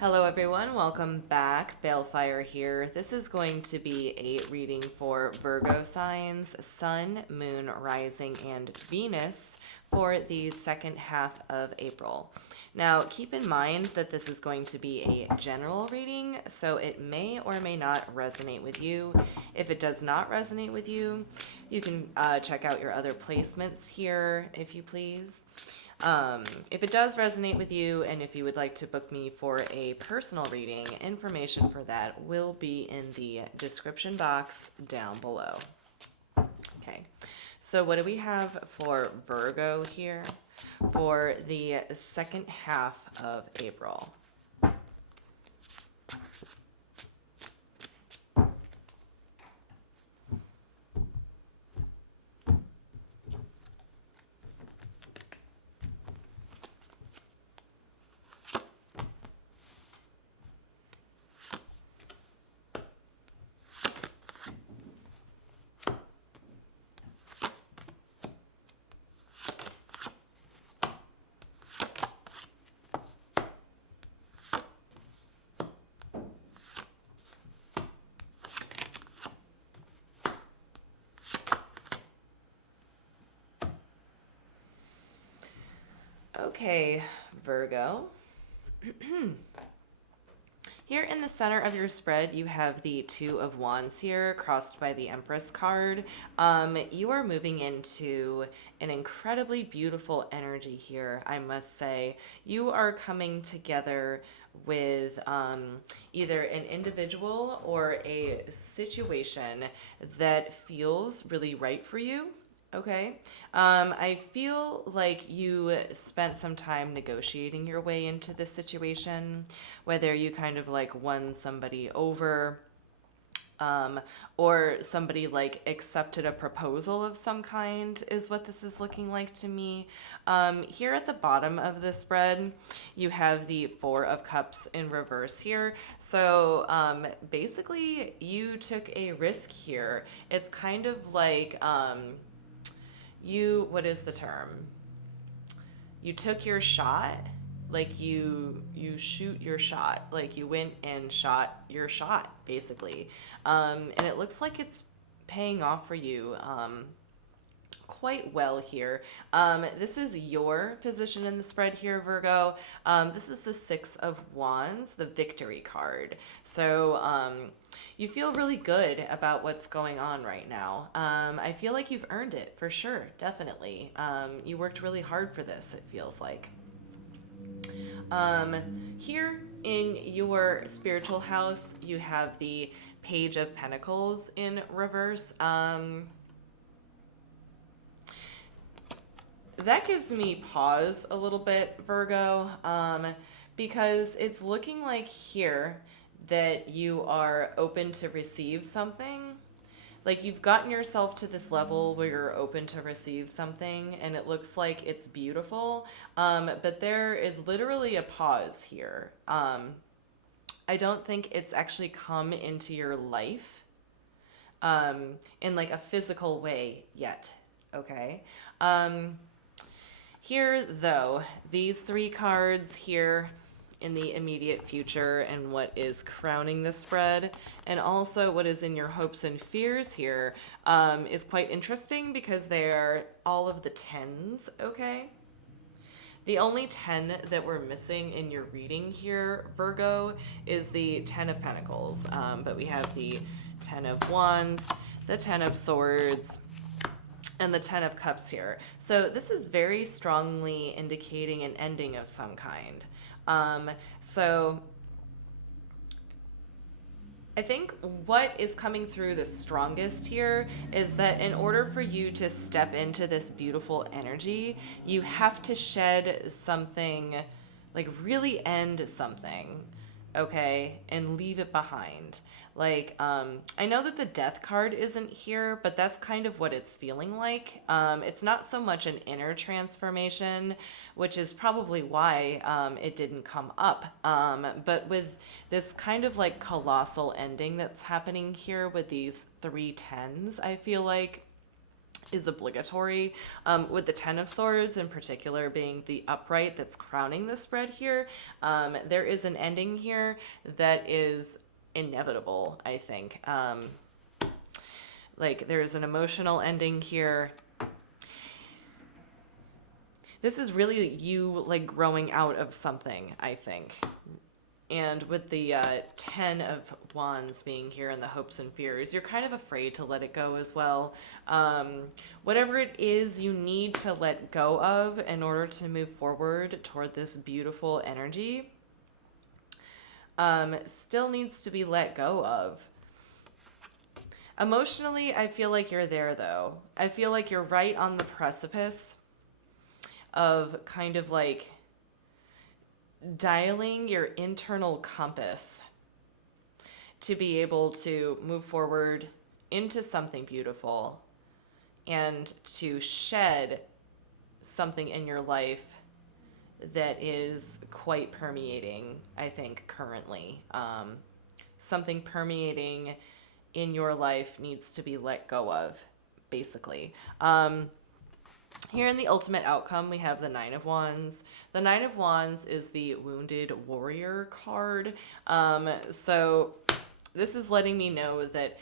Hello, everyone. Welcome back. Balefire here. This is going to be a reading for Virgo signs, Sun, Moon, Rising, and Venus for the second half of April. Now, keep in mind that this is going to be a general reading, so it may or may not resonate with you. If it does not resonate with you, you can check out your other placements here, if you please. If it does resonate with you and if you would like to book me for a personal reading, information for that will be in the description box down below. Okay, so what do we have for Virgo here for the second half of April? Okay, Virgo. Here in the center of your spread, you have the Two of Wands here, crossed by the Empress card. You are moving into an incredibly beautiful energy here, I must say. You are coming together with either an individual or a situation that feels really right for you. Okay. I feel like you spent some time negotiating your way into this situation, whether you kind of like won somebody over, or somebody like accepted a proposal of some kind is what this is looking like to me. Here at the bottom of the spread, you have the Four of Cups in reverse here. So basically, you took a risk here. It's kind of like what is the term? You took your shot, like you shoot your shot, like you went and shot your shot, basically. And it looks like it's paying off for you quite well here. This is your position in the spread here, Virgo. This is the Six of Wands, the Victory card. So you feel really good about what's going on right now. I feel like you've earned it for sure, definitely. You worked really hard for this, it feels like. Here in your spiritual house, you have the Page of Pentacles in reverse. That gives me pause a little bit, Virgo, because it's looking like here that you are open to receive something. Like you've gotten yourself to this level where you're open to receive something and it looks like it's beautiful. But there is literally a pause here. I don't think it's actually come into your life in like a physical way yet. Okay. Here, though, these three cards here in the immediate future and what is crowning the spread, and also what is in your hopes and fears here, is quite interesting because they're all of the tens, okay? The only 10 that we're missing in your reading here, Virgo, is the Ten of Pentacles. But we have the Ten of Wands, the Ten of Swords, and the Ten of Cups here. So this is very strongly indicating an ending of some kind. So I think what is coming through the strongest here is that in order for you to step into this beautiful energy, you have to shed something, like really end something, okay, and leave it behind. Like, I know that the death card isn't here, but that's kind of what it's feeling like. It's not so much an inner transformation, which is probably why it didn't come up. But with this kind of like colossal ending that's happening here with these three tens, I feel like is obligatory, with the Ten of Swords in particular being the upright that's crowning the spread here. There is an ending here that is inevitable, I think. Like, there's an emotional ending here. This is really you, like, growing out of something, I think. And with the 10 of Wands being here and the hopes and fears, you're kind of afraid to let it go as well. Whatever it is you need to let go of in order to move forward toward this beautiful energy, still needs to be let go of. Emotionally, I feel like you're there, though. I feel like you're right on the precipice of kind of like dialing your internal compass to be able to move forward into something beautiful and to shed something in your life that is quite permeating, I think, currently. Something permeating in your life needs to be let go of, basically. Here in the ultimate outcome, we have the Nine of Wands. The Nine of Wands is the Wounded Warrior card. So this is letting me know that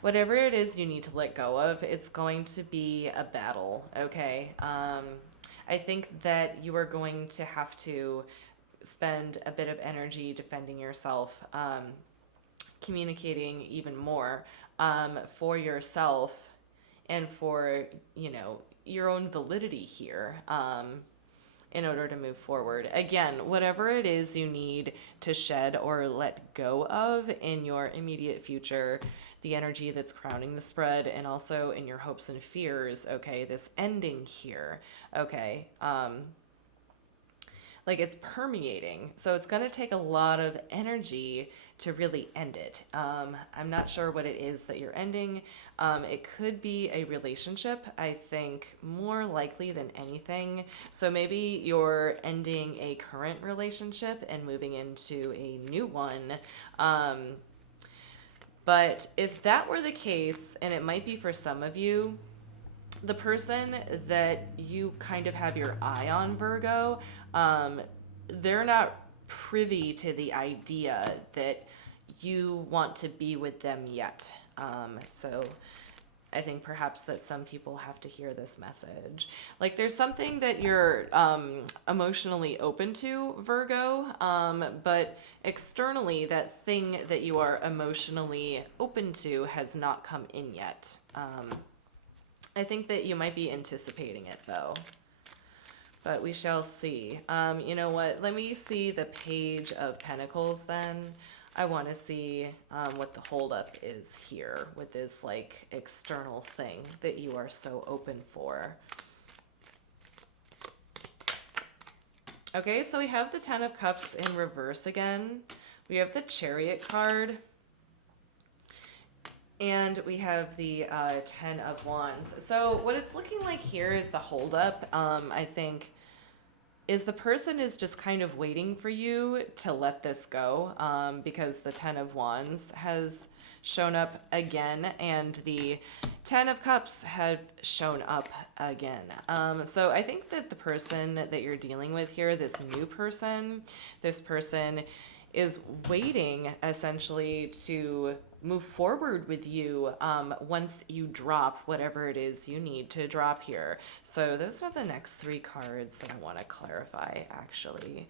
whatever it is you need to let go of, it's going to be a battle, okay? I think that you are going to have to spend a bit of energy defending yourself, communicating even more for yourself and for, you know, your own validity here, in order to move forward. Again, whatever it is you need to shed or let go of in your immediate future, the energy that's crowning the spread, and also in your hopes and fears, okay, this ending here, okay, like it's permeating. So it's going to take a lot of energy to really end it. I'm not sure what it is that you're ending. It could be a relationship, I think, more likely than anything. So maybe you're ending a current relationship and moving into a new one. But if that were the case, and it might be for some of you, the person that you kind of have your eye on, Virgo, they're not privy to the idea that you want to be with them yet. So I think perhaps that some people have to hear this message. Like, there's something that you're emotionally open to, Virgo, but externally, that thing that you are emotionally open to has not come in yet. I think that you might be anticipating it, though. But we shall see. You know what? Let me see the Page of Pentacles then. I want to see what the holdup is here with this, like, external thing that you are so open for. Okay, so we have the Ten of Cups in reverse again. We have the Chariot card. And we have the 10 of Wands. So what it's looking like here is the holdup, I think, is the person is just kind of waiting for you to let this go, because the 10 of Wands has shown up again and the 10 of Cups have shown up again. So I think that the person that you're dealing with here, this new person, this person is waiting essentially to move forward with you once you drop whatever it is you need to drop here. So those are the next three cards that I want to clarify, actually.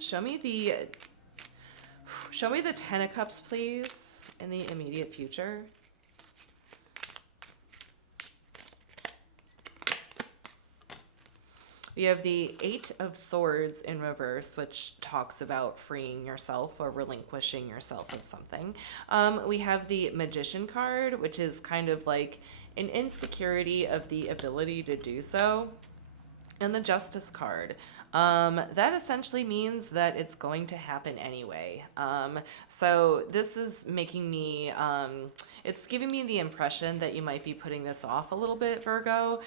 Show me the 10 of Cups, please, in the immediate future. We have the 8 of Swords in reverse, which talks about freeing yourself or relinquishing yourself of something. We have the Magician card, which is kind of like an insecurity of the ability to do so. And the Justice card. That essentially means that it's going to happen anyway. So this is making me, it's giving me the impression that you might be putting this off a little bit, Virgo,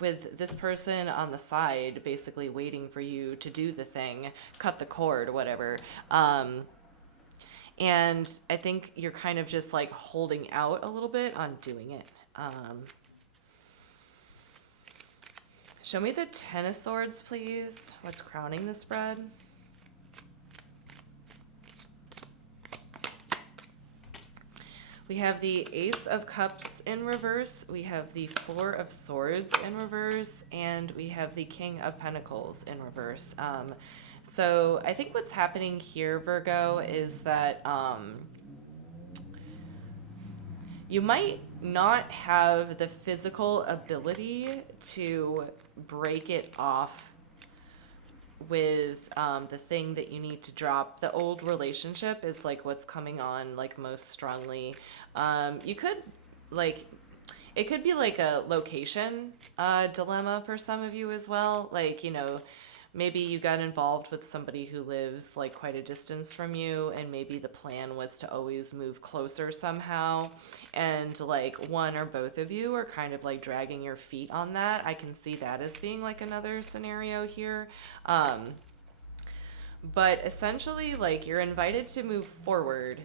with this person on the side basically waiting for you to do the thing, cut the cord, whatever. And I think you're kind of just like holding out a little bit on doing it. Show me the Ten of Swords, please. What's crowning the spread? We have the Ace of Cups in reverse. We have the Four of Swords in reverse. And we have the King of Pentacles in reverse. So I think what's happening here, Virgo, is that you might not have the physical ability to break it off with the thing that you need to drop. The old relationship is like what's coming on like most strongly. You could like, it could be like a location dilemma for some of you as well. Like, you know, maybe you got involved with somebody who lives like quite a distance from you, and maybe the plan was to always move closer somehow, and like one or both of you are kind of like dragging your feet on that. I can see that as being like another scenario here. But essentially, like, you're invited to move forward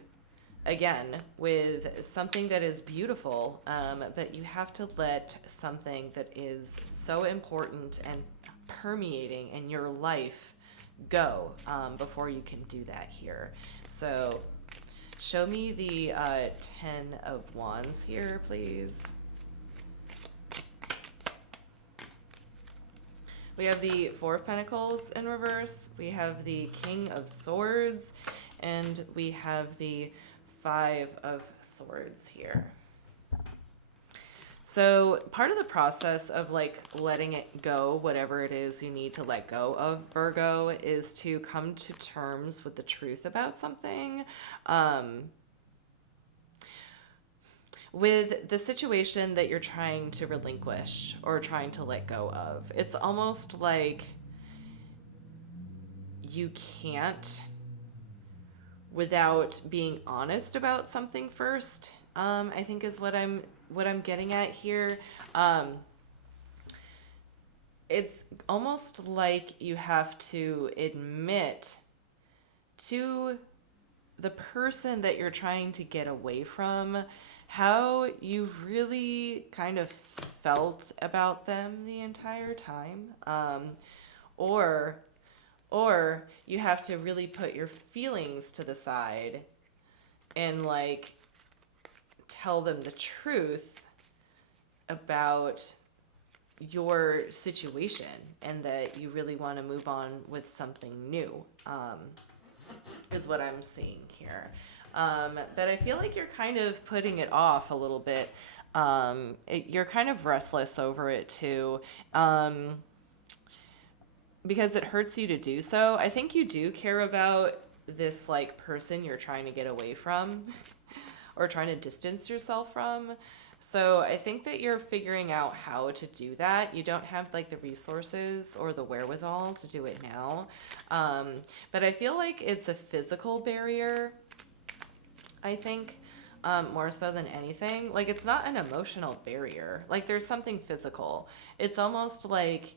again with something that is beautiful, but you have to let something that is so important and permeating in your life go before you can do that here. So show me the Ten of Wands here, please. We have the Four of Pentacles in reverse. We have the King of Swords, and we have the Five of Swords here. So part of the process of like letting it go, whatever it is you need to let go of, Virgo, is to come to terms with the truth about something. With the situation that you're trying to relinquish or trying to let go of, it's almost like you can't without being honest about something first. I think is what I'm getting at here. It's almost like you have to admit to the person that you're trying to get away from how you've really kind of felt about them the entire time. Or you have to really put your feelings to the side and like tell them the truth about your situation and that you really want to move on with something new, is what I'm seeing here. But I feel like you're kind of putting it off a little bit. You're kind of restless over it too, because it hurts you to do so. I think you do care about this like person you're trying to get away from or trying to distance yourself from. So I think that you're figuring out how to do that. You don't have like the resources or the wherewithal to do it now. But I feel like it's a physical barrier, I think, more so than anything. Like, it's not an emotional barrier. Like, there's something physical. It's almost like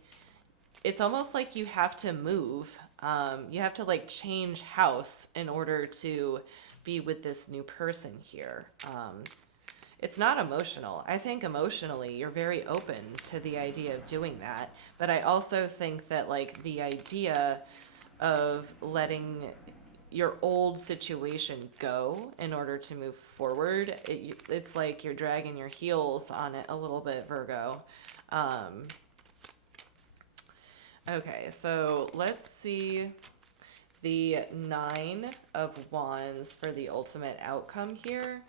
you have to move. You have to like change house in order to be with this new person here. It's not emotional. I think emotionally you're very open to the idea of doing that. But I also think that like the idea of letting your old situation go in order to move forward, it's like you're dragging your heels on it a little bit, Virgo. Okay, so let's see the Nine of Wands for the ultimate outcome here.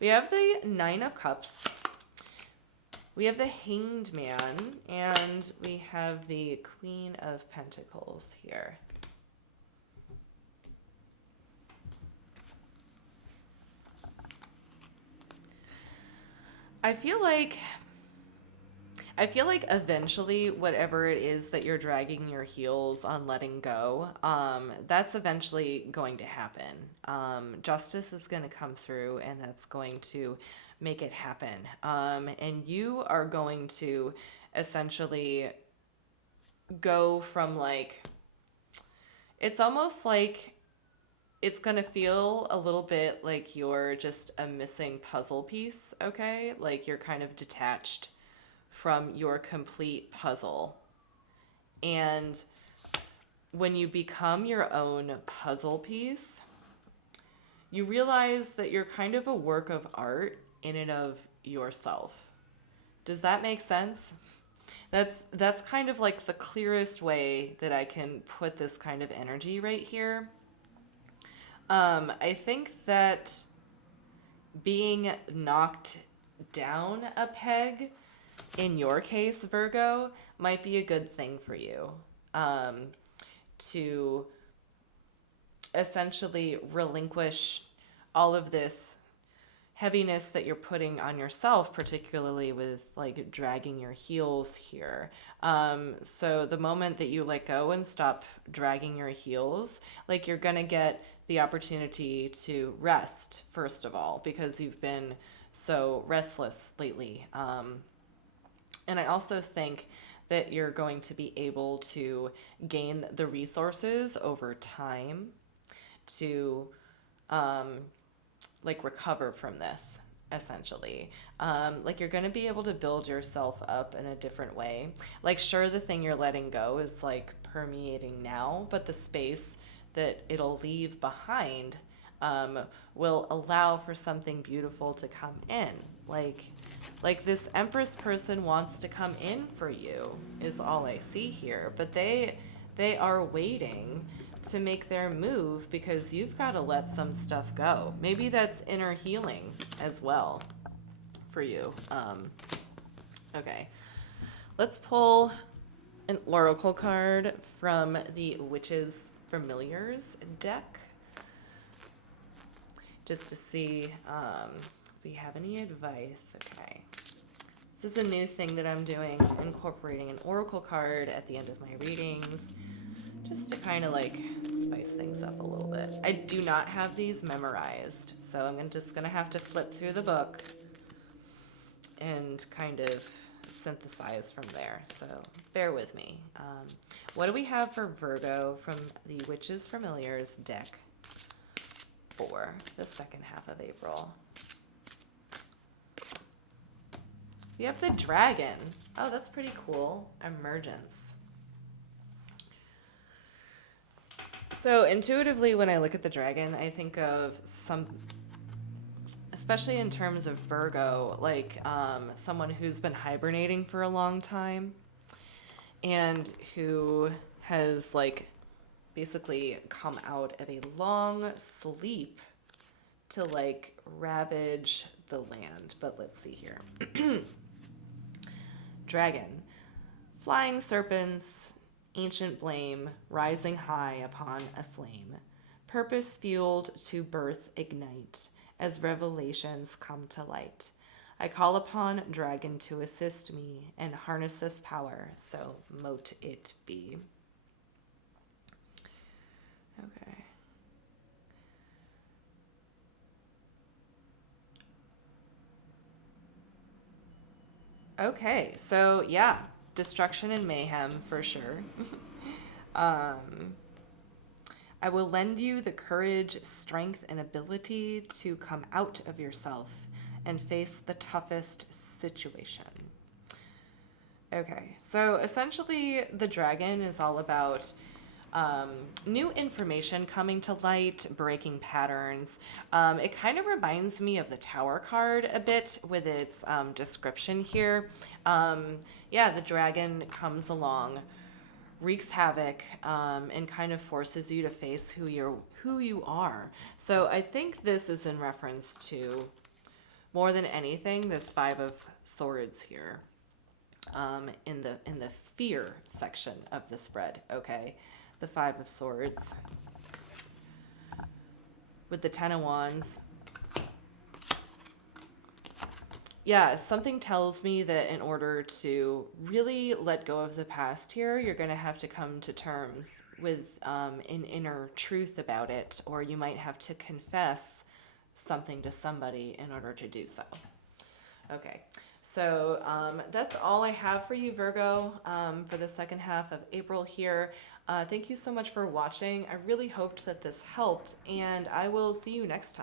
We have the Nine of Cups, we have the Hanged Man, and we have the Queen of Pentacles here. I feel like eventually whatever it is that you're dragging your heels on letting go, that's eventually going to happen. Justice is going to come through, and that's going to make it happen. And you are going to essentially go from like It's almost like it's going to feel a little bit like you're just a missing puzzle piece, okay? Like you're kind of detached from your complete puzzle. And when you become your own puzzle piece, you realize that you're kind of a work of art in and of yourself. Does that make sense? That's kind of like the clearest way that I can put this kind of energy right here. I think that being knocked down a peg, in your case, Virgo, might be a good thing for you. To essentially relinquish all of this heaviness that you're putting on yourself, particularly with like dragging your heels here. So the moment that you let go and stop dragging your heels, like you're gonna get the opportunity to rest, first of all, because you've been so restless lately. And I also think that you're going to be able to gain the resources over time to like recover from this, essentially. Like you're going to be able to build yourself up in a different way. Like sure, the thing you're letting go is like permeating now, but the space that it'll leave behind will allow for something beautiful to come in. Like this Empress person wants to come in for you is all I see here, but they are waiting to make their move because you've got to let some stuff go. Maybe that's inner healing as well for you. Okay, let's pull an oracle card from the Witches Familiars deck just to see if we have any advice. Okay. This is a new thing that I'm doing, incorporating an oracle card at the end of my readings, just to kind of like spice things up a little bit. I do not have these memorized, so I'm just going to have to flip through the book and kind of synthesize from there, so bear with me. What do we have for Virgo from the Witches Familiars deck for the second half of April? We have the dragon. Oh, that's pretty cool. Emergence. So intuitively, when I look at the dragon, I think of some, especially in terms of Virgo, like someone who's been hibernating for a long time and who has like basically come out of a long sleep to like ravage the land. But let's see here. Dragon. Flying serpents, ancient blame, rising high upon a flame. Purpose fueled to birth ignite, as revelations come to light. I call upon dragon to assist me and harness this power, so mote it be. Okay. Okay, so yeah, destruction and mayhem for sure. I will lend you the courage, strength, and ability to come out of yourself and face the toughest situation. Okay, so essentially the dragon is all about new information coming to light, breaking patterns. It kind of reminds me of the Tower card a bit with its description here. Yeah, the dragon comes along, wreaks havoc, and kind of forces you to face who you are. So I think this is in reference to, more than anything, this Five of Swords here, in the fear section of the spread. Okay. The Five of Swords with the Ten of Wands. Yeah, something tells me that in order to really let go of the past here, you're going to have to come to terms with an inner truth about it, or you might have to confess something to somebody in order to do so. Okay. So that's all I have for you, Virgo, for the second half of April here. Thank you so much for watching. I really hoped that this helped, and I will see you next time.